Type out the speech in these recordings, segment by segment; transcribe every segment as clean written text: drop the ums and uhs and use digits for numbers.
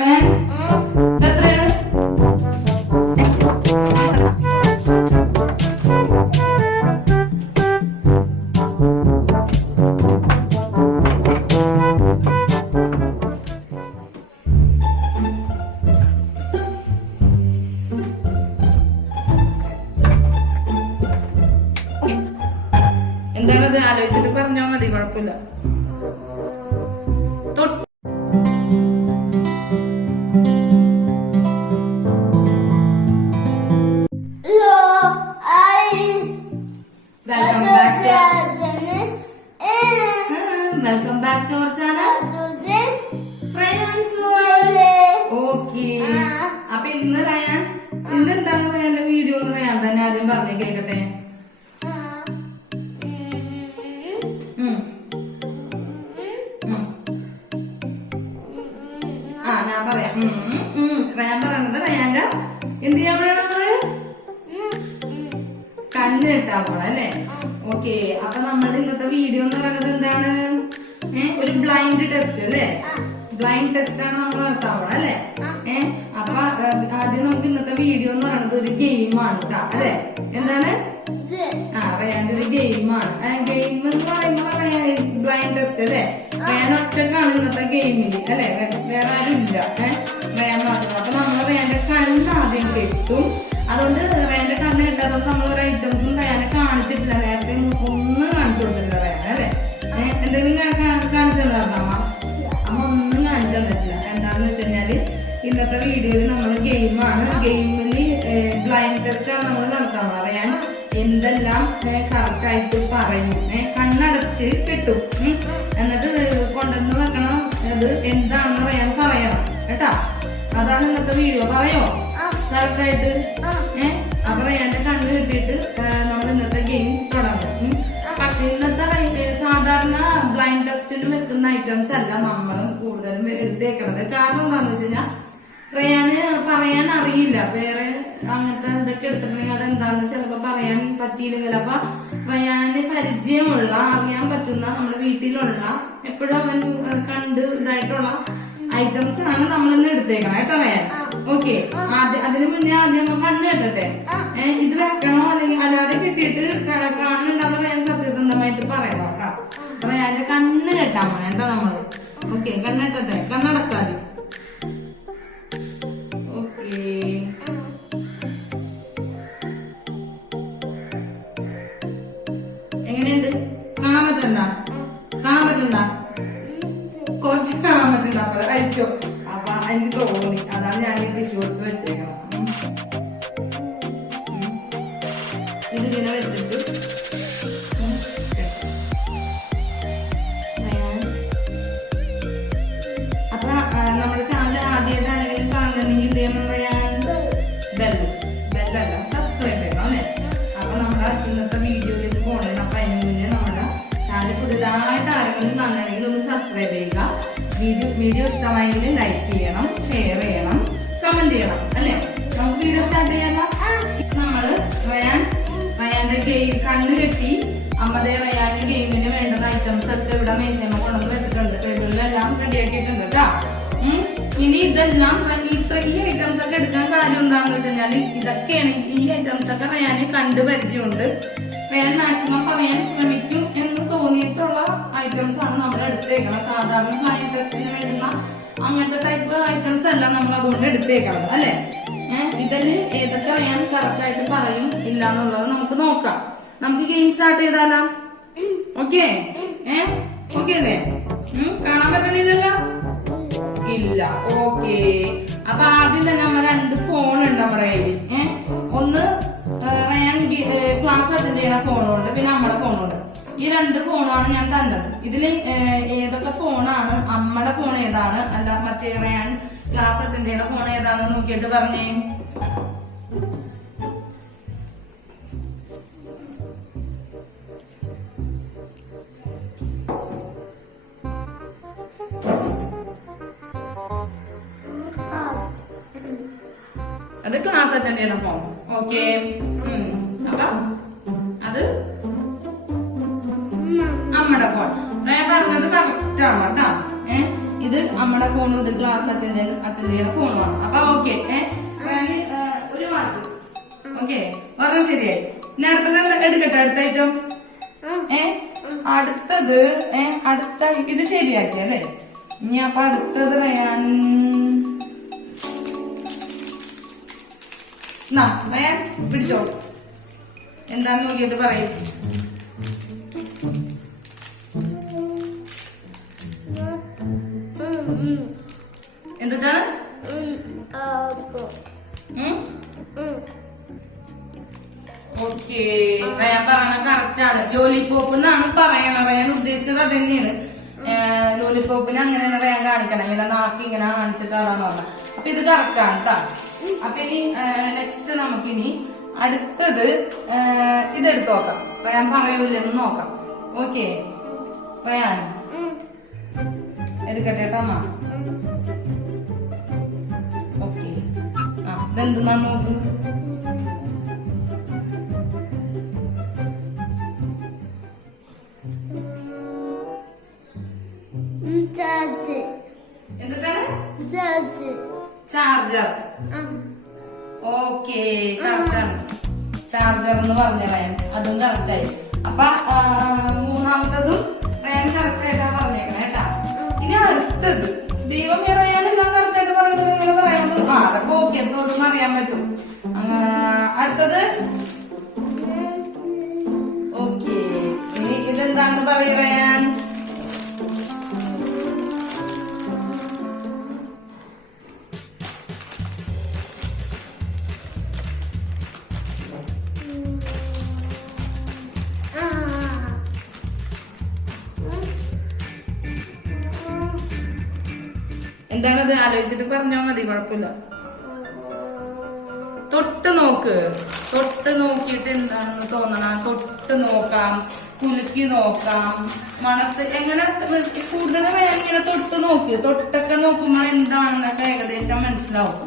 എത്രയാണ്? എന്താണത് ആലോചിച്ചിട്ട് പറഞ്ഞാൽ മതി, കുഴപ്പമില്ല. Welcome back to our channel. Okay, അപ്പൊ ഇന്ന് റയാൻ എന്താണ് റയാന്റെ വീഡിയോ എന്ന് റയാൻ തന്നെ ആദ്യം പറഞ്ഞു കേൾക്കട്ടെ. ഞാൻ പറയാം. റയാൻ പറയണത് റയാന്റെ എന്ത് ചെയ്യാൻ പറയാ, നമ്മള് കണ്ണ് കെട്ടാൻ പോണ അല്ലേ? ഓക്കെ, അപ്പൊ നമ്മളുടെ ഇന്നത്തെ വീഡിയോ എന്ന് പറയുന്നത് എന്താണ്? ഒരു ബ്ലൈൻഡ് ടെസ്റ്റ് അല്ലേ? ബ്ലൈൻഡ് ടെസ്റ്റ് ആണ് നമ്മൾ നടത്താൻ പോണ അല്ലേ? അപ്പൊ ആദ്യം നമുക്ക് ഇന്നത്തെ വീഡിയോ എന്ന് പറയുന്നത് ഒരു ഗെയിമാണ് കേട്ടോ അല്ലെ? എന്താണ്? റയാന്റെ ഒരു ഗെയിമാണ്. ഗെയിം എന്ന് പറയുമ്പോൾ ബ്ലൈൻഡ് ടെസ്റ്റ് അല്ലെ? റയാൻ ഒറ്റക്കാണ് ഇന്നത്തെ ഗെയിമില് അല്ലെ? വേറെ ആരും ഇല്ല, റയാൻ മാത്രം. അപ്പൊ നമ്മൾ റയാന്റെ കണ്ണ് ആദ്യം കെട്ടും. അതുകൊണ്ട് റയാന്റെ കണ്ണ് കെട്ടാത്തത് നമ്മൾ ഒരു ഐറ്റംസും റയാനെ കാണിച്ചിട്ടില്ല, നേരത്തെ ഒന്നും കാണിച്ചു കൊടുത്തിട്ടില്ല റയാൻ അല്ലെ? എന്തെങ്കിലും കാണിച്ചു തന്നാ അമ്മ ഒന്നും കാണിച്ചു തന്നിട്ടില്ല. എന്താന്ന് വെച്ച് കഴിഞ്ഞാല് ഇന്നത്തെ വീഡിയോയിൽ നമ്മൾ ഗെയിമാണ്. ഗെയിമില് ബ്ലൈൻഡ് ടെസ്റ്റ് ആണ് നമ്മൾ നടത്താൻ പറയാൻ. എന്തെല്ലാം കറക്റ്റ് ആയിട്ട് പറയും, കണ്ണടച്ച് കിട്ടും, എന്നിട്ട് കൊണ്ടുവന്ന് വെക്കണം. അത് എന്താണെന്ന് പറയണം കേട്ടാ. അതാണ് ഇന്നത്തെ വീഡിയോ. പറയോ കറക്റ്റ് ആയിട്ട്? അപ്പൊ റയാന്റെ കണ്ണ് കിട്ടിയിട്ട് നമ്മൾ ഇന്നത്തെ ഗെയിം തുടങ്ങും. പക്ഷെ ഇന്നത്തെ സാധാരണ ബ്ലൈൻഡ് ടെസ്റ്റിൽ വെക്കുന്ന ഐറ്റംസ് അല്ല നമ്മളും കൂടുതലും എടുത്തേക്കണത്. കാരണം എന്താന്ന് വെച്ച് കഴിഞ്ഞാൽ റയാന് പറയാൻ അറിയില്ല. വേറെ അങ്ങനത്തെ ഇതൊക്കെ എടുത്തിട്ടുണ്ടെങ്കിൽ അതെന്താന്ന് ചിലപ്പോ പറയാൻ പറ്റിയില്ലെങ്കിൽ, അപ്പൊ റയാന് പരിചയമുള്ള അറിയാൻ പറ്റുന്ന നമ്മുടെ വീട്ടിലുള്ള എപ്പോഴും അവൻ കണ്ട് ഇതായിട്ടുള്ള ഐറ്റംസ് ആണ് നമ്മളിന്ന് എടുത്തേക്കണം കേട്ടോ റയാൻ. ഓക്കെ, അതിനു മുന്നേ ആദ്യം നമ്മൾ കണ്ണ് കെട്ടട്ടെ. ഇത് വെക്കണോ അല്ലെങ്കിൽ അല്ലാതെ കെട്ടിയിട്ട് കാണുന്നുണ്ടാന്ന് റയാൻ സത്യസന്ധമായിട്ട് പറയണം കേട്ടോ. റയാന്റെ കണ്ണ് കെട്ടാൻ പോണേ കേട്ടോ നമ്മള്. ഓക്കെ, കണ്ണ് കെട്ടട്ടെ, കണ്ണടക്കാതെ. എങ്ങനെയുണ്ട്? കാണാൻ പറ്റണ്ട? കാണാൻ പറ്റണ്ട? കുറച്ച് കാണാൻ പറ്റണ്ട? അപ്പൊ കഴിച്ചോ. അപ്പൊ എനിക്ക് തോന്നി, അതാണ് ഞാൻ ഈ ടിഷ്യൂ എടുത്ത് വെച്ചേക്കണം. ഇതിങ്ങനെ വെച്ചിട്ട് അപ്പൊ നമ്മുടെ ചാനൽ ആദ്യമായിട്ട് ആരെങ്കിലും കാണണമെങ്കിൽ എന്ത് ചെയ്യണം പറയാൻ? ബെല്ലല്ല, സബ്സ്ക്രൈബ് ചെയ്യണം അല്ലെ? അപ്പൊ നമ്മുടെ ഇന്നത്തെ വീഡിയോയിലേക്ക് പോകണം. അപ്പൊ അതിന് മുന്നേ നമ്മുടെ ചാനൽ പുതുതായിട്ട് ആരെങ്കിലും കാണണമെങ്കിൽ ഒന്ന് സബ്സ്ക്രൈബ് ചെയ്യുക. വീഡിയോ ഇഷ്ടമായെങ്കിൽ ലൈക്ക് ചെയ്യണം, ഷെയർ ചെയ്യണം, കമന്റ് ചെയ്യണം അല്ലെ? നമുക്ക് വീഡിയോ സ്റ്റാർട്ട് ചെയ്യാം. നമ്മള് റയാന്റെ ഗെയിം കണ്ണ് കെട്ടി. അമ്മതേ റയാന്റെ ഗെയിമിന് വേണ്ടുന്ന ഐറ്റംസ് ഒക്കെ ഇവിടെ മേശയമ്മ കൊണ്ടുവന്ന് വെച്ചിട്ടുണ്ട്. ടേബിളിലെല്ലാം റെഡിയാക്കിയിട്ടുണ്ട് കേട്ടോ. ഇനി ഇതെല്ലാം ഈ ഐറ്റംസ് ഒക്കെ എടുക്കാൻ കാര്യം എന്താണെന്ന് വെച്ച് കഴിഞ്ഞാൽ ഇതൊക്കെയാണ് ഈ ഐറ്റംസ് ഒക്കെ റയാന് കണ്ട് പരിചയമുണ്ട്. റയാൻ മാക്സിമം പറയാൻ ശ്രമിക്കും എന്ന് തോന്നിയിട്ടുള്ള ഐറ്റംസ് ആണ് നമ്മൾ എടുത്തേക്കണം. സാധാരണ ബ്ലൈൻഡ് ടെസ്റ്റിന് വേണ്ടുന്ന അങ്ങനത്തെ ടൈപ്പ് ഐറ്റംസ് അല്ല നമ്മൾ അതുകൊണ്ട് എടുത്തേക്കണം അല്ലെ? ഇതില് ഏതൊക്കെ റയാൻ കറക്റ്റ് ആയിട്ട് പറയും ഇല്ല എന്നുള്ളത് നമുക്ക് നോക്കാം. നമുക്ക് ഗെയിം സ്റ്റാർട്ട് ചെയ്താലോ? ഓക്കെ ഓക്കെ അല്ലേ? കാണാൻ പറ്റണില്ലല്ലോ? ഇല്ല. ഓക്കെ, അപ്പൊ ആദ്യം തന്നെ നമ്മ 2 ഫോൺ ഉണ്ട് നമ്മുടെ കയ്യില്. ഒന്ന് റയാൻ ക്ലാസ് അറ്റൻഡ് ചെയ്യുന്ന ഫോണുണ്ട്, പിന്നെ നമ്മുടെ ഫോണുണ്ട്. ഈ 2 ഫോണാണ് ഞാൻ തന്നത്. ഇതില് ഏതൊക്കെ ഫോണാണ്, അമ്മയുടെ ഫോൺ ഏതാണ്, അല്ല മറ്റേ റയാൻ ക്ലാസ് അറ്റൻഡ് ചെയ്യുന്ന ഫോൺ ഏതാണെന്ന് നോക്കിയിട്ട് പറഞ്ഞേ. അത് ക്ലാസ് അറ്റൻഡ് ചെയ്യണ ഫോൺ. ഓക്കെ, അപ്പൊ അത് അമ്മയുടെ ഫോൺ. ഞാൻ പറഞ്ഞത് കറക്റ്റ് ആണ് കേട്ടോ. ഇത് അമ്മയുടെ ഫോണും ഇത് ക്ലാസ് അറ്റൻഡ് അറ്റൻഡ് ചെയ്യണ ഫോൺ വേണം. അപ്പൊ ഓക്കെ ഒരു മാർക്ക്. ഓക്കെ പറഞ്ഞ ശരിയായി. ഇനി അടുത്തത് എന്താ എടുക്കട്ടെ? അടുത്ത ഐറ്റം അടുത്തത് അടുത്ത ഇത് ശരിയാക്കി അല്ലേ? ഇനി അപ്പൊ അടുത്തത് റയാൻ റയാൻ പിടിച്ചോ. എന്താന്ന് നോക്കിയിട്ട് പറയും. എന്താണ്? ഓക്കെ റയാൻ പറഞ്ഞ കറക്റ്റ് ആണ്. ലോലിപോപ്പ് എന്നാണ് പറയണത്. റയാൻ ഉദ്ദേശിച്ചത് അത് തന്നെയാണ്. ലോലിപോപ്പിന് അങ്ങനെയാണ് റയാൻ കാണിക്കണം. ഇങ്ങനെ നാക്കി ഇങ്ങനെ കാണിച്ചിട്ട് അതാണ് പറഞ്ഞത്. അപ്പൊ ഇത് കറക്റ്റ് ആണ് കേട്ടോ. അപ്പൊ ഇനി നെക്സ്റ്റ് നമുക്കിനി അടുത്തത് ഇതെടുത്ത് നോക്കാം. റയാൻ പറയൂലെന്ന് നോക്കാം. ഓക്കെ റയാൻ എടുക്കട്ടെ കേട്ടോ അമ്മ. ഓക്കെ ഇതെന്തെന്നാ നോക്ക്. എന്താണ്? ചാർജർ. ഓക്കെ കറക്റ്റാണ്. ചാർജർ എന്ന് പറഞ്ഞ റയാൻ അതും കറക്റ്റായി. അപ്പൊ മൂന്നാമത്തതും റയാൻ കറക്റ്റ് ആയിട്ടാ പറഞ്ഞേക്കണേ കേട്ടാ. ഇനി അടുത്തത് ദൈവം റയാൻ എല്ലാം കറക്റ്റ് ആയിട്ട് പറയുന്നത് ഇങ്ങനെ പറയുന്നത്. അതൊക്കെ ഓക്കെ എന്നോടൊന്നും അറിയാൻ പറ്റും. അടുത്തത് ഓക്കെ ഇനി ഇതെന്താണെന്ന് പറയൂ റയാൻ. എന്താണത് ആലോചിച്ചിട്ട് പറഞ്ഞാ മതി, കുഴപ്പമില്ല. തൊട്ട് നോക്ക്. തൊട്ട് നോക്കിയിട്ട് എന്താണെന്ന് തോന്നണ തൊട്ട് നോക്കാം, കുലുക്കി നോക്കാം, മണത്ത് എങ്ങനെ കൂടുതൽ വേണം ഇങ്ങനെ തൊട്ട് നോക്ക്. തൊട്ടൊക്കെ നോക്കുമ്പോ എന്താണെന്നൊക്കെ ഏകദേശം മനസ്സിലാവും.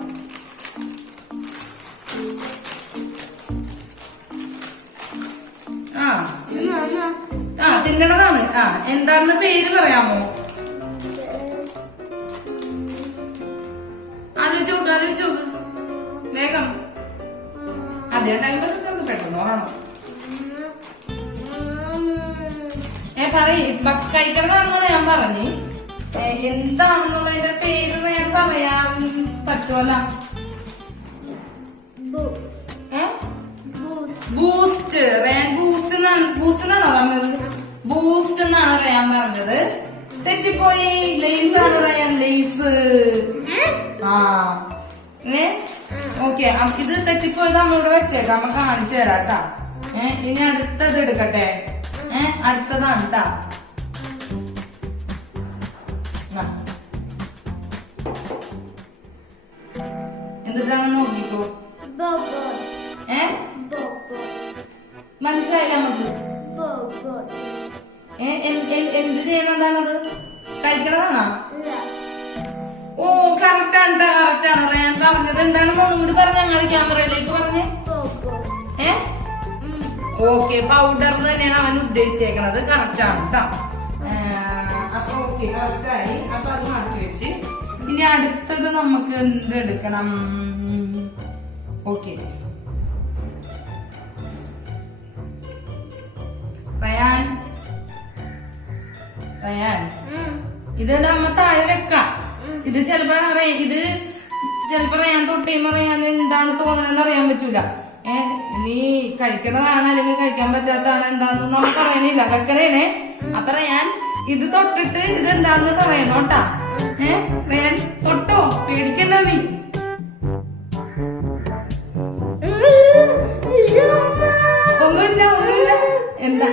തിന്നണതാണ്. എന്താണെന്ന് പേര് പറയാമോ? ആലോചിച്ചോക്ക് വേഗം. അതേ ടൈം പെട്ടെന്ന് ഓർമ്മ കഴിക്കണമെന്നാണ് ഞാൻ പറഞ്ഞ്. എന്താണെന്നുള്ളതിന്റെ പേര് ഞാൻ പറയാൻ പറ്റുമല്ലോ. ബൂസ്റ്റ്. റയാൻ ബൂസ്റ്റ് എന്നാണോ പറഞ്ഞത്? ബൂസ്റ്റ് എന്നാണ് റയാൻ പറഞ്ഞത്. തെറ്റിപ്പോയി. ലേസ് ആണ് റയാൻ, ലേസ്. ഓക്കെ ഇത് തെറ്റിപ്പോയത് നമ്മളിവിടെ വെച്ചേക്കാം. അമ്മ കാണിച്ചു തരാം കേട്ടാ. ഇനി അടുത്തത് എടുക്കട്ടെ. അടുത്തതാണ് കേട്ടാ. എന്തിട്ടാണ് നോക്കിക്കോ. മനസ്സിലായില്ല നമുക്ക്. എന്ത് ചെയ്യണതാണത്? കഴിക്കണതാണോ? ഓ കറക്റ്റാണ് കറക്റ്റാണ്. റയാൻ പറഞ്ഞത് എന്താണെന്ന് ഒന്നുകൂടി പറഞ്ഞ ഞങ്ങള് ക്യാമറയിലേക്ക് പറഞ്ഞേ. ഓക്കെ പൗഡർ തന്നെയാണ് അവൻ ഉദ്ദേശിച്ചേക്കണത്. കറക്റ്റാണ് കേട്ടോ. അപ്പൊ ഓക്കെ കറക്റ്റായി. അപ്പൊ അത് മാറ്റി വെച്ച് ഇനി അടുത്തത് നമുക്ക് എന്തെടുക്കണം? ഓക്കെ റയാൻ ഇതുകൊണ്ട് അമ്മ താഴെ വെക്കാം. ഇത് ചിലപ്പോ റയാൻ തൊട്ടേമ റയാൻ എന്താണ് തോന്നണെന്ന് അറിയാൻ പറ്റൂല. നീ കഴിക്കണതാണ് അല്ലെങ്കിൽ കഴിക്കാൻ പറ്റാത്തതാണ് എന്താണെന്ന് നമുക്ക് അറിയണില്ല. വെക്കണേനെ. അപ്പൊ റയാൻ ഇത് തൊട്ടിട്ട് ഇത് എന്താണെന്ന് പറയണോട്ടാ. റയാൻ തൊട്ടോ, പേടിക്കണ്ട നീ. ഒന്നുമില്ല എന്താ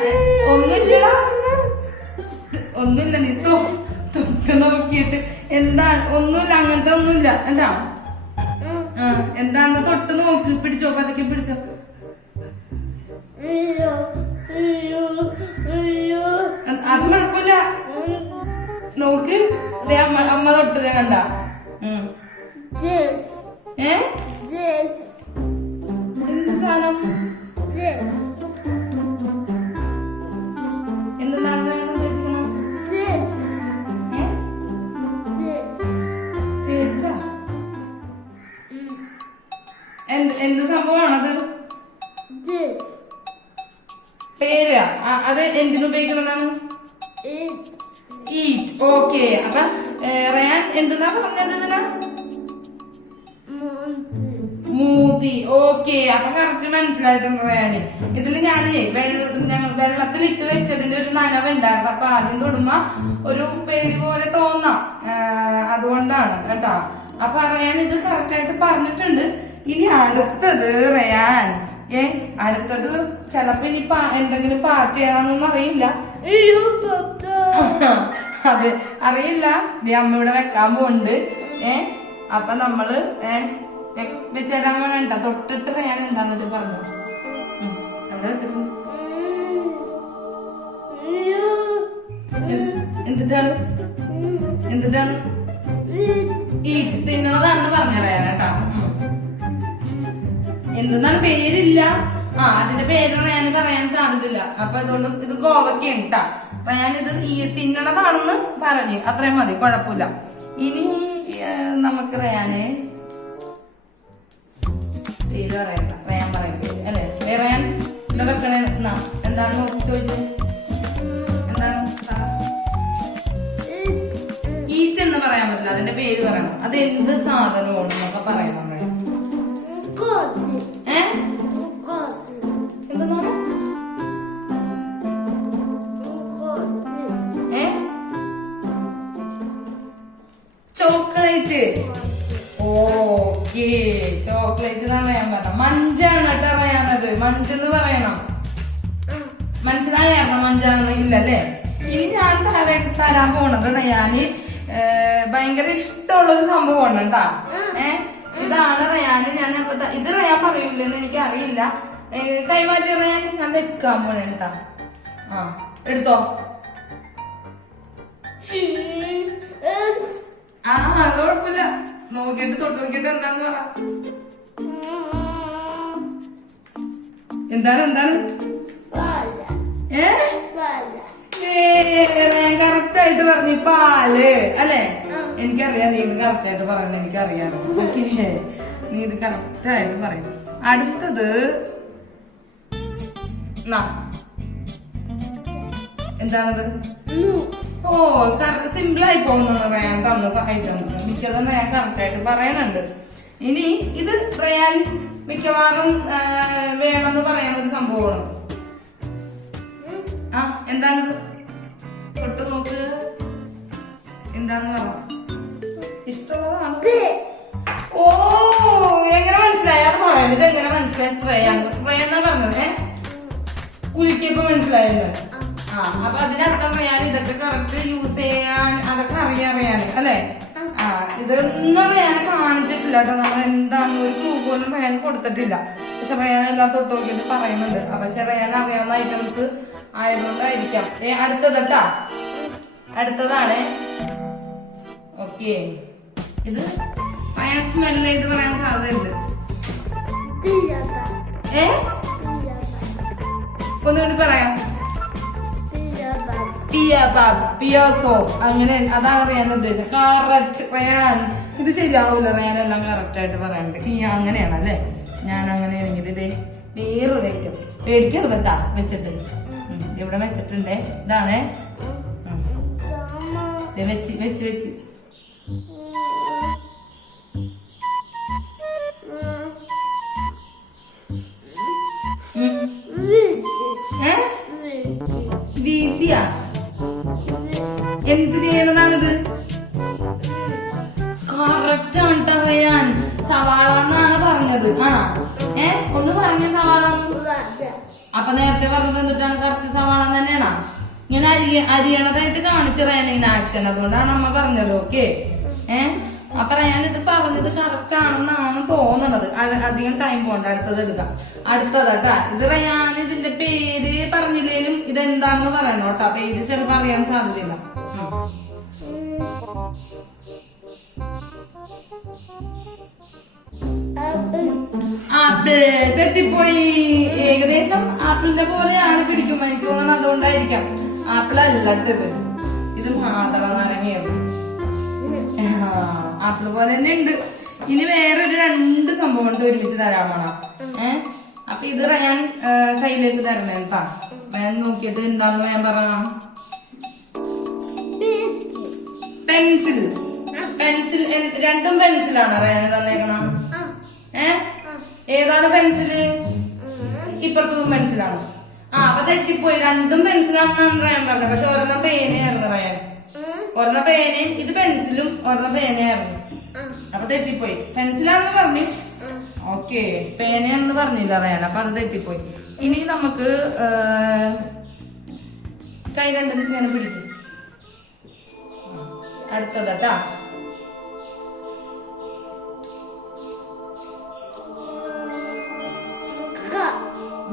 ഒന്നുമില്ല നീ തൊട്ട് നോക്കിയിട്ട് എന്താ ഒന്നുമില്ല, അങ്ങനത്തെ ഒന്നുമില്ല. എന്താ എന്താന്ന് തൊട്ട് നോക്ക്. പിടിച്ചോ, പതുക്കെ പിടിച്ചോ. അത് കുഴപ്പമില്ല. നോക്ക് അമ്മ തൊട്ട് കണ്ട. എന്ത് സാധനം? എന്താണ് ഉദ്ദേശിക്കണം? ടേസ്റ്റ് എന്ത് സംഭവമാണത്? പേര് അത് എന്തിനുപയോഗിക്കണതാണ്? ഈറ്റ്. ഓക്കെ. അപ്പൊ റയാൻ എന്തെന്നാ പറഞ്ഞത്? ഇതിനാ മൂതി. ഓക്കെ. അപ്പൊ കറക്റ്റ് മനസ്സിലായിട്ടുണ്ട് റയാന്. ഇതില് ഞാന് വെള്ളത്തിൽ ഇട്ട് വെച്ചതിന്റെ ഒരു നനവുണ്ടായിരുന്നു. അപ്പൊ ആദ്യം തൊടുമ്പോ ഒരു പേടി പോലെ തോന്നാം, അതുകൊണ്ടാണ് കേട്ടോ. അപ്പൊ റയാൻ ഇത് കറക്റ്റ് ആയിട്ട് പറഞ്ഞിട്ടുണ്ട്. ഇനി അടുത്തത് റയാൻ അടുത്തത് ചെലപ്പോ ഇനി എന്തെങ്കിലും പാർട്ടി ചെയ്യാനൊന്നും അറിയില്ല. അതെ, അറിയില്ല. അമ്മ ഇവിടെ വെക്കാൻ പോണ്ട്. അപ്പൊ നമ്മള് വെച്ചേരാൻ വേണ്ട. തൊട്ടിട്ട് റയാൻ എന്താന്നിട്ട് പറഞ്ഞു. എവിടെ വെച്ചിട്ടുണ്ട്? എന്തിട്ടാണ് ഈറ്റ് തിന്നണതാണെന്ന് പറഞ്ഞു റയാൻ കേട്ടാ. എന്തെന്നാണ് പേരില്ല. അതിന്റെ പേര് റയാന് പറയാൻ സാധ്യതയില്ല. അപ്പൊ അതുകൊണ്ട് ഇത് ഗോവയ്ക്കാണ് കേട്ടാ. റയാൻ ഇത് തിന്നണതാണെന്ന് പറഞ്ഞു, അത്രയും മതി, കുഴപ്പമില്ല. ഇനി നമുക്ക് റയാന് പേര് പറയണ്ട, റയാൻ പറയാൻ പേര് അല്ലെ? റയാൻ ഇവിടെ വെക്കണേ എന്താണ് ചോദിച്ചത്? എന്താണ്? ഈറ്റ് എന്ന് പറയാൻ പറ്റില്ല, അതിന്റെ പേര് പറയണം. അത് എന്ത് സാധനമാണ് എന്നൊക്കെ പറയണം. എന്താണ്? ചോക്ലേറ്റ്. ഓക്കേ, ചോക്ലേറ്റ് എന്നാണ് ഞാൻ പറഞ്ഞത്. മഞ്ചാണ് കേട്ടോ അറിയാനത്. മഞ്ചെന്ന് പറയണം. മനസ്സിലായിരുന്നു മഞ്ചാണെന്ന്? ഇല്ലല്ലേ? ഇനി ഞാൻ തരാൻ പോണത് റയാന് ഭയങ്കര ഇഷ്ടമുള്ളൊരു സംഭവമാണ് കേട്ടാ. ഇതാണ് റയാന്. ഞാൻ ഇത് റയാൻ പറയൂലെന്ന് എനിക്ക് അറിയില്ല. കൈമാറ്റി റയാൻ ഞാൻ വെക്കാൻ പോണേ കേട്ടാ. എടുത്തോ. അത് കുഴപ്പമില്ല. നോക്കിട്ട് തൊട്ട് നോക്കിട്ട് എന്താന്ന് പറ. എന്താണ്? ഞാൻ കറക്റ്റ് ആയിട്ട് പറഞ്ഞു, പാല് അല്ലെ? എനിക്കറിയാം നീ ഇത് കറക്റ്റ് ആയിട്ട് പറയുന്നത്, എനിക്കറിയാം. ഓക്കേ, നീ ഇത് കറക്റ്റ് ആയിട്ട് പറയും. അടുത്തത് എന്താണത്? ഓ, സിമ്പിൾ ആയി പോകുന്ന റയാൻ തന്ന ഐറ്റംസ് മിക്കതും റയാൻ കറക്റ്റ് ആയിട്ട് പറയണുണ്ട്. ഇനി ഇത് റയാൻ മിക്കവാറും വേണമെന്ന് പറയുന്ന ഒരു സംഭവമാണ്. എന്താണിത്? തൊട്ട് നോക്ക്. എന്താണെന്ന് പറ. ഇഷ്ടമുള്ളതാണ്. ഓ, എങ്ങനെ മനസ്സിലായി? അത് പറയാം. ഇത് എങ്ങനെ മനസ്സിലായി? സ്പ്രേ എന്നാ പറഞ്ഞത്. കുളിക്കപ്പോ മനസ്സിലായല്ലോ. അപ്പൊ അതിനർത്ഥം റയാൻ ഇതൊക്കെ കറക്റ്റ് യൂസ് ചെയ്യാൻ അതൊക്കെ അറിയാൻ അല്ലെ? ഇതൊന്നും റയാൻ കാണിച്ചിട്ടില്ല കേട്ടോ. നമ്മൾ എന്താണ് ഒരു ക്ലൂ പോലും റയാൻ കൊടുത്തിട്ടില്ല. പക്ഷെ റയാൻ എല്ലാം തൊട്ട് നോക്കിയിട്ട് പറയുന്നുണ്ട്. പക്ഷെ റയാൻ അറിയാവുന്ന ഐറ്റംസ് ആയതുകൊണ്ടായിരിക്കാം. അടുത്തതാ. അടുത്തതാണ്. ഓക്കെ, ഇത് റയാൻ സ്മെല്ല് ചെയ്ത് പറയാൻ സാധ്യതയുണ്ട്. ഒന്നുകൂടി പറയാം. പിയാസോ, അങ്ങനെ അതാണ് റയാൻ ഉദ്ദേശം. Correct Ryan. ഇത് ശരിയാവൂല, റയാൻ എല്ലാം കറക്റ്റ് ആയിട്ട് പറയാനുണ്ട്. അങ്ങനെയാണ് അല്ലേ? ഞാൻ അങ്ങനെയാണെങ്കിൽ ഇതേ വേറൊരു ഐറ്റം പേടിക്കരുത് കേട്ടാ. വെച്ചിട്ട് ഇവിടെ വെച്ചിട്ടുണ്ടേ. ഇതാണേ. വെച്ച് വീതിയ. എന്ത് ചെയ്യണതാണിത്? കറക്റ്റ് ആണ് അറിയാൻ. സവാള എന്നാണ് പറഞ്ഞത്. ഒന്ന് പറഞ്ഞ സവാള. അപ്പൊ നേരത്തെ പറഞ്ഞത് എന്തിട്ടാണ്? കറക്റ്റ് സവാള തന്നെയാണോ? ഇങ്ങനെ അരിയണതായിട്ട് കാണിച്ചു റയാൻ ആക്ഷൻ. അതുകൊണ്ടാണ് അമ്മ പറഞ്ഞത്. ഓക്കെ. അപ്പൊ റയാൻ ഇത് പറഞ്ഞത് കറക്റ്റ് ആണെന്നാണ് തോന്നണത്. അധികം ടൈം പോണ്ട. അടുത്തത് എടുക്കാം. അടുത്തതാട്ടാ. ഇത് റയാൻ ഇതിന്റെ പേര് പറഞ്ഞില്ലേലും ഇതെന്താണെന്ന് പറയണോ കേട്ടാ. പേര് ചിലപ്പോ അറിയാൻ സാധ്യതയില്ല. ആപ്പിൾ. തെറ്റിപ്പോയി. ഏകദേശം ആപ്പിളിന്റെ പോലെയാണ് പിടിക്കുമ്പോ എനിക്ക് തോന്നുന്നത്. അതുകൊണ്ടായിരിക്കാം. ആപ്പിൾ അല്ലട്ടത്. ഇത് മാതള നാരങ്ങയാണ്. ആപ്പിൾ പോലെ തന്നെ ഉണ്ട്. ഇനി വേറൊരു 2 സംഭവം ഉണ്ട് ഒരുമിച്ച് തരാൻ പോണ. അപ്പൊ ഇത് ഞാൻ കയ്യിലേക്ക് തരണേ കേട്ടാ. ഞാൻ നോക്കിയിട്ട് എന്താന്ന് ഞാൻ പറ. പെൻസിൽ. പെൻസിൽ 2 പെൻസിലാണ് റയാന് തന്നേക്കണം. ഏതാണ് പെൻസില്? ഇപ്പുറത്തതും പെൻസിലാണ്. അപ്പൊ തെറ്റിപ്പോയി. 2 പെൻസിലാണെന്നാണ് റയാൻ പറഞ്ഞത്. പക്ഷെ ഒരെണ്ണം പേനയായിരുന്നു റയാൻ. ഒരെണ്ണം പേനയും ഇത് പെൻസിലും ഒരെണ്ണം പേനയായിരുന്നു. അപ്പൊ തെറ്റിപ്പോയി. പെൻസിലാണെന്ന് പറഞ്ഞു. ഓക്കെ, പേനയാണെന്ന് പറഞ്ഞില്ല റയാൻ. അപ്പൊ അത് തെറ്റിപ്പോയി. ഇനി നമുക്ക് കൈ 2 ഇങ്ങനെ പിടിക്കും. അടുത്തതാ.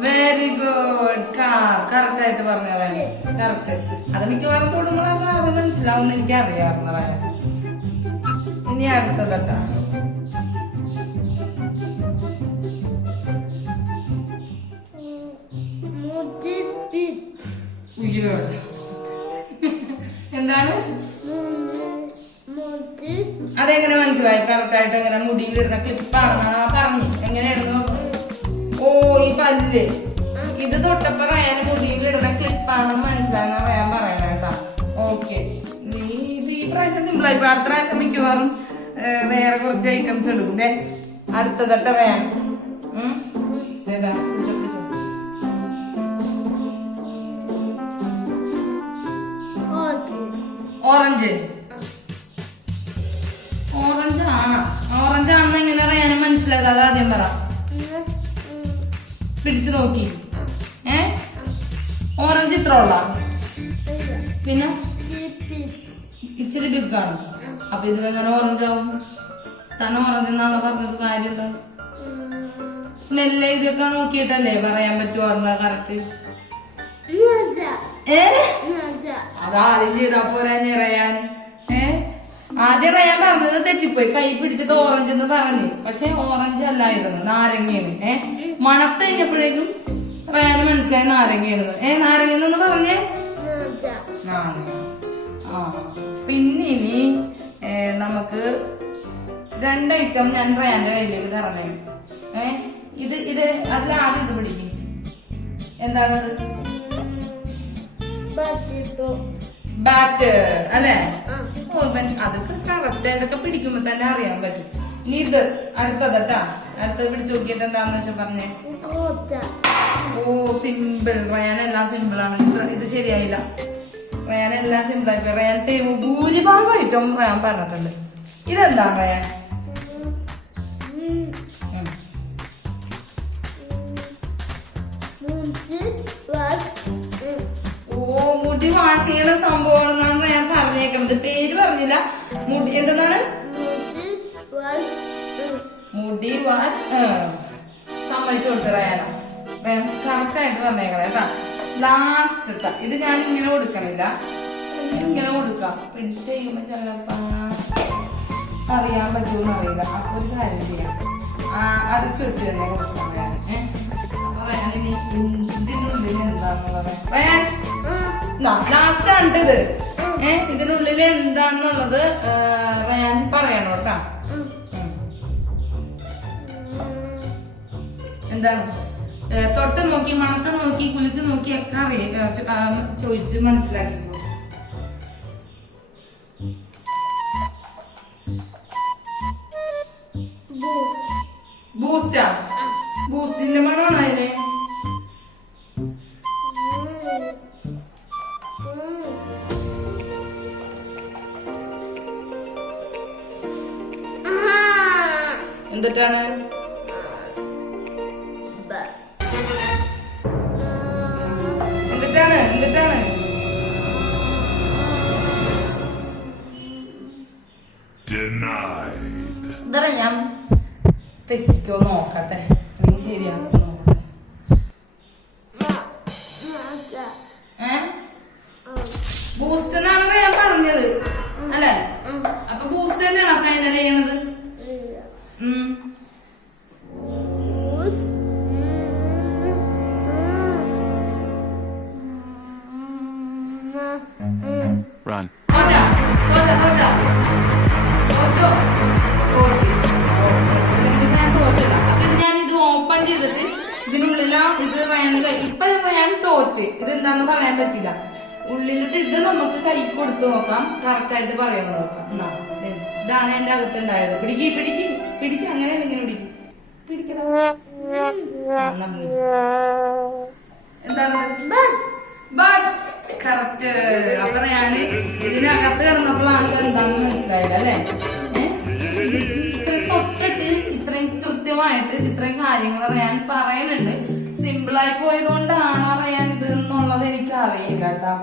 Very good. കാർ. കറക്റ്റ് ആയിട്ട് പറഞ്ഞു റയാൻ. കറക്റ്റ്. അത് മിക്കവാറും തൊടുമ്പോൾ അത് മനസ്സിലാവുന്ന എനിക്ക് അറിയാറുണ്ട് റയാൻ. ഇനി അടുത്തതാ. എന്താണ്? അതെങ്ങനെ മനസ്സിലായി? കറക്റ്റ് ആയിട്ട് എങ്ങനെ മുടിയിലിടുന്ന ക്ലിപ്പാണെന്നാണ് പറഞ്ഞു. എങ്ങനെയായിരുന്നു? ഓ, ഈ പല്ല്. ഇത് തൊട്ടപ്പോ റയാൻ മുടിയിലിടുന്ന ക്ലിപ്പാണെന്ന് മനസ്സിലായെന്ന് റയാൻ പറയണ കേട്ടാ. ഓക്കെ, നീ ഇത് ഈ പ്രാവശ്യം സിമ്പിൾ ആയി. അടുത്ത പ്രാവശ്യം മിക്കവാറും വേറെ കുറച്ച് ഐറ്റംസ് എടുക്കും. അടുത്തതട്ട റയാൻ. ഏതാ? ഓറഞ്ച്. ഓറഞ്ച് ആണോ? ഓറഞ്ച് ആണെന്ന് എങ്ങനെ അറിയാനും മനസ്സിലായത്? അത് ആദ്യം പറ. പിടിച്ചു നോക്കി. ഓറഞ്ച് ഇത്ര ഉള്ള? പിന്നെ ഇച്ചിരി ബിഗാണ്. അപ്പൊ ഇത് എങ്ങനെ ഓറഞ്ച് ആവും? തന്നെ ഓറഞ്ച് എന്നാണ് പറഞ്ഞത്. കാര്യം എന്താ? സ്മെല്ല് ഇതൊക്കെ നോക്കിയിട്ടല്ലേ പറയാൻ പറ്റുമോ കറക്റ്റ്? അതാദ്യം ചെയ്താ പോരാ റയാൻ. ആദ്യം റയാൻ പറഞ്ഞത് തെറ്റിപ്പോയി. കൈ പിടിച്ചിട്ട് ഓറഞ്ച് എന്ന് പറഞ്ഞു. പക്ഷെ ഓറഞ്ച് അല്ലായിരുന്നു, നാരങ്ങയാണ്. മണത്ത് കഴിഞ്ഞപ്പോഴേക്കും റയാന് മനസ്സിലായി നാരങ്ങയാണ്. നാരങ്ങ പറഞ്ഞേ. നാരങ്ങ. പിന്നെ ഇനി നമുക്ക് 2 ഐറ്റം ഞാൻ റയാന്റെ കയ്യിലേക്ക് തരണേ. ഇത് അതിലാദ്യം ഇത് പിടിക്കും. എന്താണത്? ബാറ്റ് അല്ലേ? ഓ, അതൊക്കെ കറക്റ്റ്. ഇതൊക്കെ പിടിക്കുമ്പോ തന്നെ അറിയാൻ പറ്റും. ഇനി ഇത് അടുത്തതാ. അടുത്തത് പിടിച്ചു നോക്കിയിട്ട് എന്താന്ന് വെച്ചാ പറഞ്ഞേ. ഓ, സിമ്പിൾ. റയാൻ എല്ലാം സിമ്പിൾ ആണ്. ഇത് ശരിയായില്ല. റയാൻ എല്ലാം സിമ്പിൾ ആയി. റയാൻ ഭൂരിഭാഗം ഐറ്റം റയാൻ പറഞ്ഞിട്ടുണ്ട്. ഇതെന്താണ് റയാൻ? മുടി വാഷ് ചെയ്യണ സംഭവമാണെന്നാണ് ഞാൻ പറഞ്ഞേക്കുന്നത്. പേര് പറഞ്ഞില്ല. മുടി എന്താണ്? മുടി വാഷ്. സമ്മതിച്ചു കൊടുത്തു റയാന. കറക്റ്റ് ആയിട്ട് പറഞ്ഞേക്കണേ കേട്ടാ. ലാസ്റ്റ് ഇത് ഞാൻ ഇങ്ങനെ കൊടുക്കണില്ല, ഇങ്ങനെ കൊടുക്കാം. പിടിച്ച് ചെയ്യുമ്പോ ചിലപ്പോ അറിയാൻ പറ്റുമെന്ന് അറിയില്ല. അപ്പൊ ഒരു കാര്യം ചെയ്യാം, അടച്ചു വെച്ച് തന്നെ കൊടുക്കാം ഞാൻ. അപ്പൊ റയാൻ ഇനി ഇതിനുള്ളിൽ എന്താന്നുള്ളത് റയാൻ ലാസ്റ്റ് കണ്ടത് ഇതിനുള്ളിൽ എന്താന്നുള്ളത് റയാൻ പറയണോ കേട്ടാ. എന്താണ്? തൊട്ട് നോക്കി, മണത്ത് നോക്കി, കുലുക്ക് നോക്കി ഒക്കെ അറിയാം, ചോദിച്ച് മനസ്സിലാക്കി. ബൂസ്റ്റാ? ബൂസ്റ്റിന്റെ മണമാണോ അതിന്? എന്തിട്ടാണ്? എന്തിട്ടാണ്? എന്തിട്ടാണ്? ഇതറ ഞാൻ തെറ്റിക്കോ നോക്കട്ടെ. നീ ശരിയാണോ നോക്കട്ടെ. ബൂസ്റ്റ് എന്നാണ് ഞാൻ പറഞ്ഞത് അല്ലെ? അപ്പൊ ബൂസ്റ്റ് തന്നെയാണോ ഫൈനൽ ചെയ്യണത്? ഫസ്റ്റ് ഇത് എന്താന്ന് പറയാൻ പറ്റില്ല. ഉള്ളിലത്തെ ഇത് നമുക്ക് കൈ കൊടുത്തു നോക്കാം, കറക്റ്റ് ആയിട്ട് പറയാൻ നോക്കാം. എന്നാ ഇതാണ് എന്റെ അകത്തുണ്ടായത്. പിടിക്ക് അങ്ങനെ ഇങ്ങനെ പിടിക്കണം. എന്താണ് ബഡ്സ്, കറക്റ്റ്. അപ്പൊ ഞാന് ഇതിനകത്ത് കിടന്നപ്പോഴാണ് ഇത് എന്താണെന്ന് മനസ്സിലായില്ല അല്ലെ. ഇത്രയും തൊട്ടിട്ട് ഇത്രയും കൃത്യമായിട്ട് ഇത്രയും കാര്യങ്ങൾ ഞാൻ പറയുന്നുണ്ട്. സിമ്പിളായി പോയതുകൊണ്ടാണ് അറിയാൻ ഇത് എന്നുള്ളത് എനിക്ക് അറിയില്ല കേട്ടാ.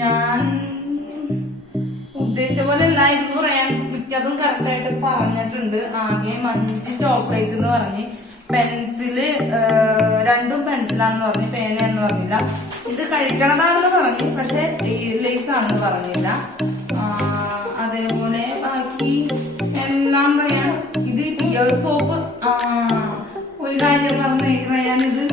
ഞാൻ ഉദ്ദേശിച്ച പോലെ എല്ലായിരുന്നു പറയാൻ, മിക്കതും കറക്റ്റായിട്ട് പറഞ്ഞിട്ടുണ്ട്. ആകെ 5 ചോക്ലേറ്റ് എന്ന് പറഞ്ഞ്, പെൻസില് 2 പെൻസിലാണെന്ന് പറഞ്ഞു, പേനയാണെന്ന് പറഞ്ഞില്ല. ഇത് കഴിക്കണതാണെന്ന് പറഞ്ഞു, പക്ഷെ ലേസ് ആണെന്ന് പറഞ്ഞില്ല. അതേപോലെ ബാക്കി എല്ലാം പറയാൻ, ഇത് പിയർ സോപ്പ്. ഒരു കാര്യം പറഞ്ഞു, ഇത്